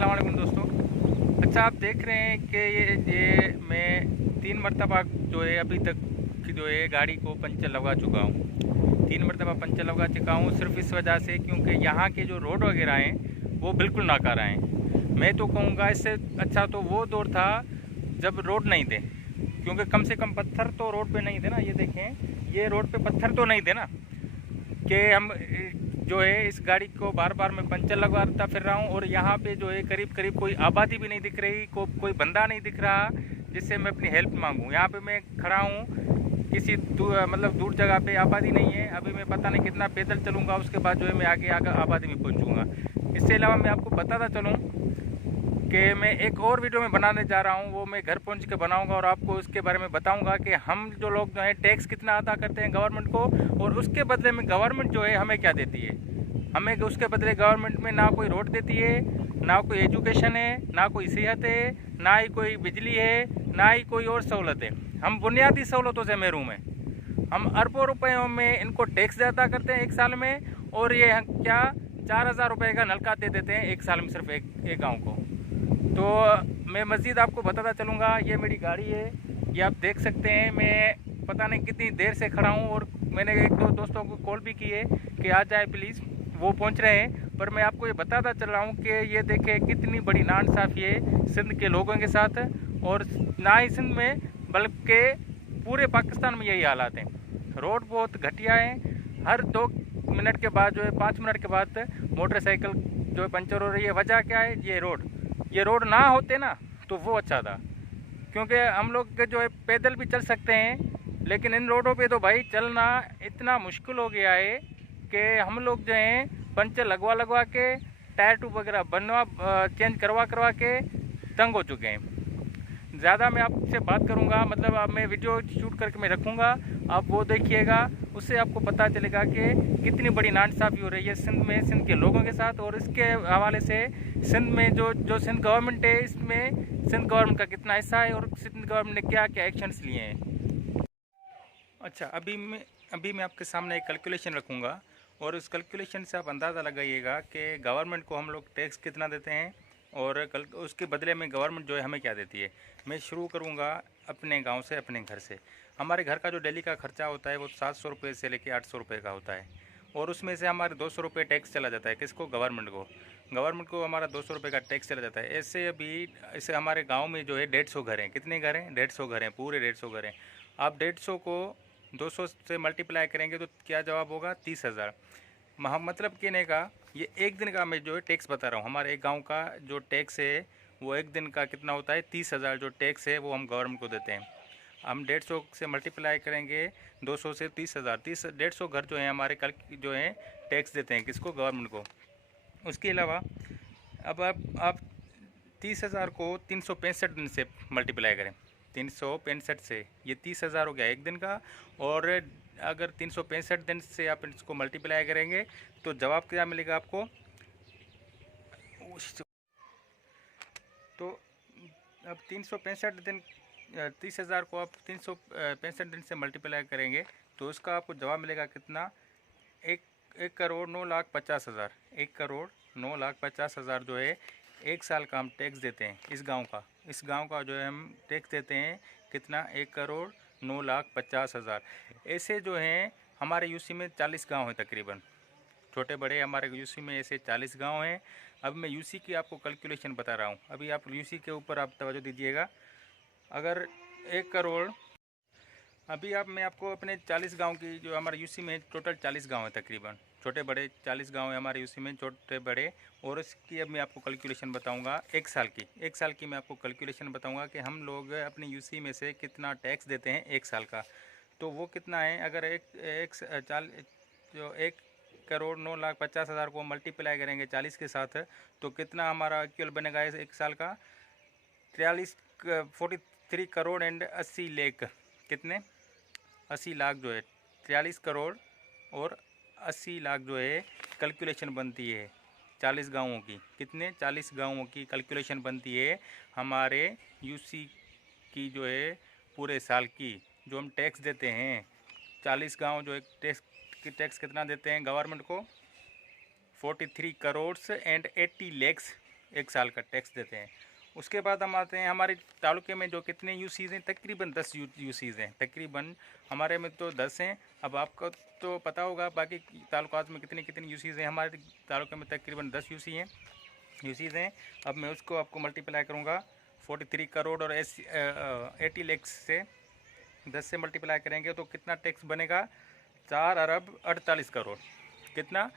अस्सलाम वालेकुम दोस्तों। अच्छा, आप देख रहे हैं कि ये मैं 3 मरतबा जो है अभी तक की जो है गाड़ी को पंचर लगा चुका हूँ। 3 मरतबा पंचर लगा चुका हूँ सिर्फ इस वजह से क्योंकि यहाँ के जो रोड वगैरह हैं वो बिल्कुल नाकारा हैं। मैं तो कहूँगा इससे अच्छा तो वो दौर था जब रोड नहीं थे, क्योंकि कम से कम पत्थर तो रोड पे नहीं थे ना। ये देखें, ये रोड पे पत्थर तो नहीं थे ना कि हम जो है इस गाड़ी को बार बार मैं पंचर लगवाता फिर रहा हूँ। और यहाँ पे जो है करीब करीब कोई आबादी भी नहीं दिख रही, कोई बंदा नहीं दिख रहा जिससे मैं अपनी हेल्प मांगूँ। यहाँ पे मैं खड़ा हूँ किसी मतलब दूर जगह पे, आबादी नहीं है। अभी मैं पता नहीं कितना पैदल चलूँगा, उसके बाद जो है मैं आगे आबादी में पहुँचूँगा। इससे अलावा मैं आपको बताता चलूँ कि मैं एक और वीडियो में बनाने जा रहा हूँ, वो मैं घर पहुँच के बनाऊँगा और आपको उसके बारे में बताऊँगा कि हम जो लोग जो है टैक्स कितना अदा करते हैं गवर्नमेंट को, और उसके बदले में गवर्नमेंट जो है हमें क्या देती है। हमें उसके बदले गवर्नमेंट में ना कोई रोड देती है, ना कोई एजुकेशन है, ना कोई सेहत है, ना ही कोई बिजली है, ना ही कोई और सहूलत है। हम बुनियादी सहूलतों से महरूम हैं। हम अरबों रुपयों में इनको टैक्स अदा करते हैं एक साल में, और ये क्या 4,000 रुपये का नलका दे देते हैं एक साल में सिर्फ एक गाँव को। तो मैं मज़ीद आपको बताता चलूँगा। ये मेरी गाड़ी है, ये आप देख सकते हैं। मैं पता नहीं कितनी देर से खड़ा हूँ और मैंने एक दो दोस्तों को कॉल भी की है कि आ जाए प्लीज़, वो पहुँच रहे हैं। पर मैं आपको ये बताता चल रहा हूँ कि ये देखें कितनी बड़ी नाइंसाफ़ी है सिंध के लोगों के साथ, और ना ही सिंध में बल्कि पूरे पाकिस्तान में यही हालात हैं। रोड बहुत घटिया है। हर 2 मिनट के बाद जो है 5 मिनट के बाद मोटरसाइकिल जो है पंचर हो रही है। वजह क्या है? ये रोड ना होते ना तो वो अच्छा था, क्योंकि हम लोग जो है पैदल भी चल सकते हैं, लेकिन इन रोडों पे तो भाई चलना इतना मुश्किल हो गया है कि हम लोग जो हैं पंचर लगवा के, टायर ट्यूब वगैरह चेंज करवा के तंग हो चुके हैं। ज़्यादा मैं आपसे बात करूंगा, मतलब अब मैं वीडियो शूट करके मैं रखूंगा, आप वो देखिएगा। उससे आपको पता चलेगा कि कितनी बड़ी नाइंसाफ़ी हो रही है सिंध में, सिंध के लोगों के साथ। और इसके हवाले से सिंध में जो सिंध गवर्नमेंट है, इसमें सिंध गवर्नमेंट का कितना हिस्सा है और सिंध गवर्नमेंट ने क्या क्या एक्शंस लिए हैं। अच्छा, अभी मैं आपके सामने एक कैलकुलेशन रखूँगा, और उस कैलकुलेशन से आप अंदाज़ा लगाइएगा कि गवर्नमेंट को हम लोग टैक्स कितना देते हैं और कल उसके बदले में गवर्नमेंट जो है हमें क्या देती है। मैं शुरू करूँगा अपने गांव से, अपने घर से। हमारे घर का जो डेली का ख़र्चा होता है वो 700 रुपये से लेकर 800 रुपये का होता है, और उसमें से हमारे 200 रुपये टैक्स चला जाता है। किसको? गवर्नमेंट को हमारा 200 रुपये का टैक्स चला जाता है। ऐसे अभी ऐसे हमारे गाँव में जो है 150 घर हैं। कितने घर हैं? 150 घर हैं, पूरे 150 घर हैं। आप 150 को 200 से मल्टीप्लाई करेंगे तो क्या जवाब होगा? 30,000। मतलब कहने का ये एक दिन का मैं जो है टैक्स बता रहा हूँ। हमारे एक गांव का जो टैक्स है वो एक दिन का कितना होता है? 30,000 जो टैक्स है वो हम गवर्नमेंट को देते हैं। हम 150 से मल्टीप्लाई करेंगे 200 से 30,000। 150 घर जो है हमारे कल जो है टैक्स देते हैं। किसको? गवर्नमेंट को। उसके अलावा अब आप 30,000 को 365 दिन से मल्टीप्लाई करें। 365 से ये 30,000 हो गया एक दिन का। और अगर 365 दिन से आप इसको मल्टीप्लाई करेंगे तो जवाब क्या मिलेगा आपको? तो अब 365 दिन, 30,000 को आप 365 दिन से मल्टीप्लाई करेंगे तो उसका आपको जवाब मिलेगा कितना? 1,09,50,000। 1,09,50,000 जो है एक साल का हम टैक्स देते हैं इस गांव का जो है हम टैक्स देते हैं। कितना? 1,09,50,000। ऐसे जो हैं हमारे यूसी में 40 गांव हैं तकरीबन, छोटे बड़े हमारे यूसी में ऐसे 40 गांव हैं। अब मैं यूसी की आपको कैलकुलेशन बता रहा हूँ। अभी आप यूसी के ऊपर आप तवज्जो दीजिएगा। अगर 1 करोड़, अभी मैं आपको अपने 40 गांव की, जो हमारे यूसी में टोटल 40 गांव है तकरीबन, छोटे बड़े 40 गांव है हमारे यूसी में, छोटे बड़े। और इसकी अब मैं आपको कैलकुलेशन बताऊंगा एक साल की मैं आपको कैलकुलेशन बताऊंगा कि हम लोग अपने यूसी में से कितना टैक्स देते हैं एक साल का। तो वो कितना है? अगर जो 1,09,50,000 को मल्टीप्लाई करेंगे 40 के साथ तो कितना हमारा इक्वल बनेगा एक साल का? 43 करोड़ एंड 80 लाख। कितने? 80 लाख जो है, 43 करोड़ और 80 लाख जो है कैलकुलेशन बनती है 40 गाँवों की। कितने? 40 गाँवों की कैलकुलेशन बनती है हमारे यूसी की जो है पूरे साल की, जो हम टैक्स देते हैं। 40 गांव जो है टैक्स कितना देते हैं गवर्नमेंट को? 43 करोड़ एंड 80 लैक्स 1 साल का टैक्स देते हैं। उसके बाद हम आते हैं हमारे तालुके में जो कितने यूसीज़ हैं, तकरीबन 10 यूसीज़ हैं, तकरीबन हमारे में तो 10 हैं। अब आपको तो पता होगा बाकी तालुकात में कितनी कितनी यूसीज़ हैं। हमारे तालुके में तकरीबन 10 यूसीज़ हैं। अब मैं उसको आपको मल्टीप्लाई करूँगा 43 करोड़ और 80 लाख से 10 से मल्टीप्लाई करेंगे तो कितना टैक्स बनेगा? 4 अरब 48 करोड़। कितना?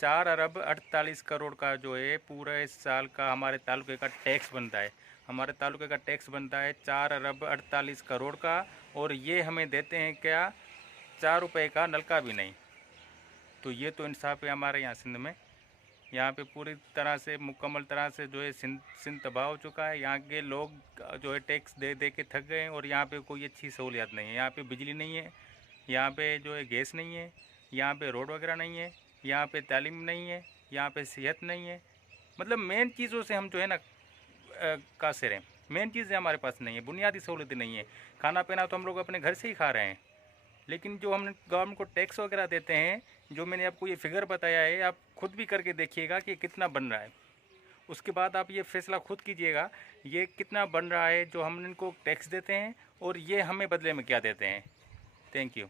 4 अरब 48 करोड़ का जो है पूरे इस साल का हमारे तालुके का टैक्स बनता है। हमारे तालुके का टैक्स बनता है 4 अरब 48 करोड़ का, और ये हमें देते हैं क्या? 4 रुपये का नलका भी नहीं। तो ये तो इंसाफ है हमारे यहाँ सिंध में। यहाँ पे पूरी तरह से मुकम्मल तरह से जो है सिंध तबाह हो चुका है। यहाँ के लोग जो है टैक्स दे दे के थक गए हैं, और यहाँ पे कोई अच्छी सहूलियत नहीं है। यहाँ पे बिजली नहीं है, यहाँ पे जो है गैस नहीं है, यहाँ पे रोड वगैरह नहीं है, यहाँ पे तालीम नहीं है, यहाँ पे सेहत नहीं है। मतलब मेन चीज़ों से हम जो है ना कासिर हैं। मेन चीज़ें हमारे पास नहीं है, बुनियादी सहूलतें नहीं है। खाना पीना तो हम लोग अपने घर से ही खा रहे हैं, लेकिन जो हम गवर्नमेंट को टैक्स वगैरह देते हैं, जो मैंने आपको ये फिगर बताया है, आप खुद भी करके देखिएगा कि कितना बन रहा है। उसके बाद आप ये फैसला खुद कीजिएगा ये कितना बन रहा है जो हम इनको टैक्स देते हैं, और ये हमें बदले में क्या देते हैं। Thank you.